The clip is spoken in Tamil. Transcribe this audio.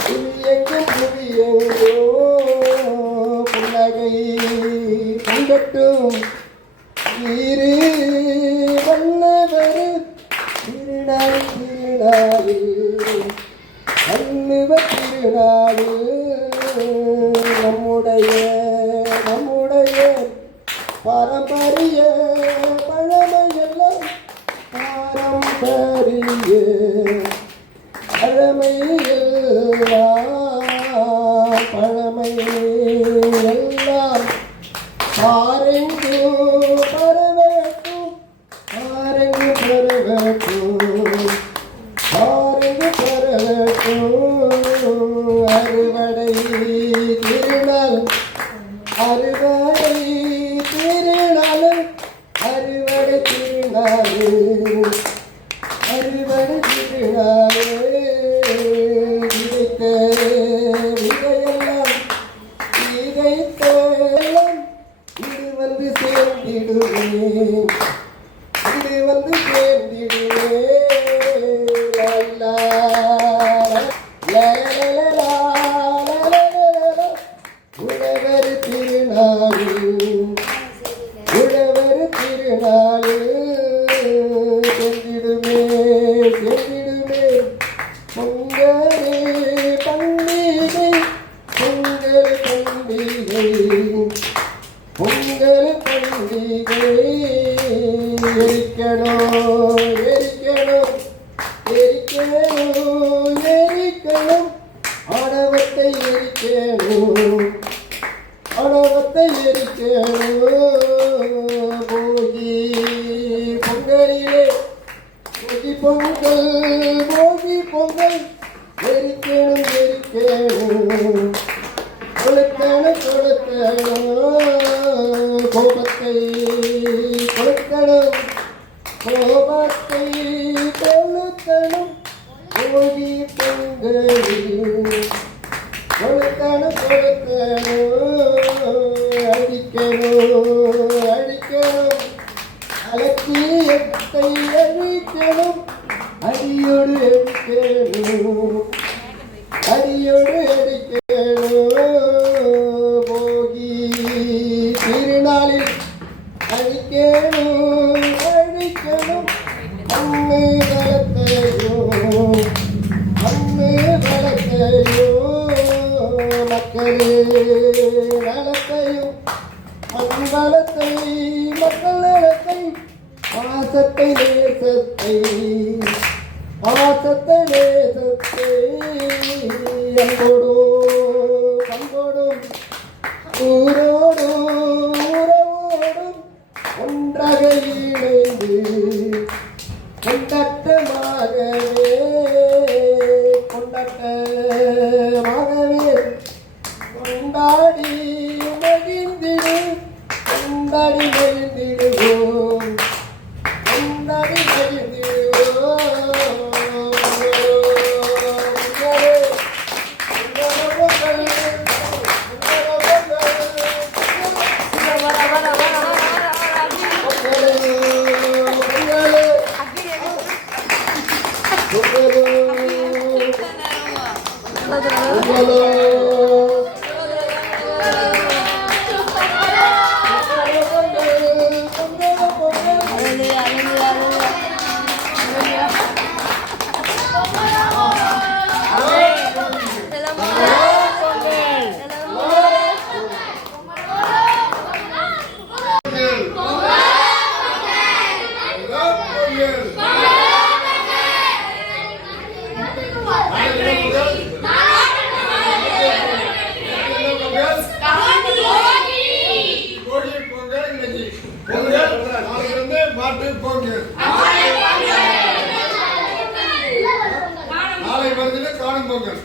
புவியெங்கும் புவியெங்கோ புன்னகை பொங்கட்டும் இரு வல்லவர் திருநாள் திருநாள் வள்ளுவ திருநாள் நம்முடைய பாரம்பரிய பழமையெல்லாம் பாரம்பரிய பழமையெல்லாம் பாருங்கு பரவட்டும் பாருங்கு பரவட்டும் பாருங்கு பரவட்டும் அறுவடை திருநாள் அறுவடை திருநாள் அறுவடை திருநாள் அறுவடை திருநாள் விதையெல்லாம் விதைத்தெல்லாம் இது வந்து சேர்ந்திடுவே இது வந்து சேர்ந்திடுவே உழவர் திருநாள் உழவர் திருநாள் சென்றிடுமே சென்றிடுமே பொங்கலே பண்டிகை பொங்கல் பண்டிகை பொங்கல் பண்டிகை எரிக்கணும் எரிக்கணும் எரிக்கணும் எரிக்கணும் ஆணவத்தை எரிக்கணும் ஆணவத்தை எரிக்கணும் போகி பொங்கலிலே போகி பொங்கல் போகி பொங்கல் எரிக்கணும் எரிக்கணும் கொளுக்கணும் கொளுக்கணும் கோபத்தை கொளுக்கணும் கோபத்தை கொளுக்கணும் போகி பொங்கல் கொளுக்கணும் கொளுக்கணும் அழிக்கணும் அழிக்கணும் அலட்சியத்தை அழிக்கணும் அடியோடு அடிக்கணும் அடியோடு அடிக்கணும் போகி திருநாளில் அழிக்கணும் அழிக்கணும் அண்ணு வளத்தையும் அண்ணு வளத்தையும் மக்களே நலத்தையும் மண்வளத்தை மக்கள் நலத்தை பாசத்தை நேசத்தை பாசத்தை நேசத்தை அன்போடும் பண்போடும் ஊரோடும் உறவோடும் ஒன்றாக இணைந்து கொண்டாட்டமாகவே கொண்டாட்டமாகவே கொண்டாடி மகிழ்ந்திடு கொண்டாடி மகிழ்ந்திடுவோம் கொண்டாடி மகிழ்ந்திடுவோம் நாளை வருகிறது காணும் பொங்கல்.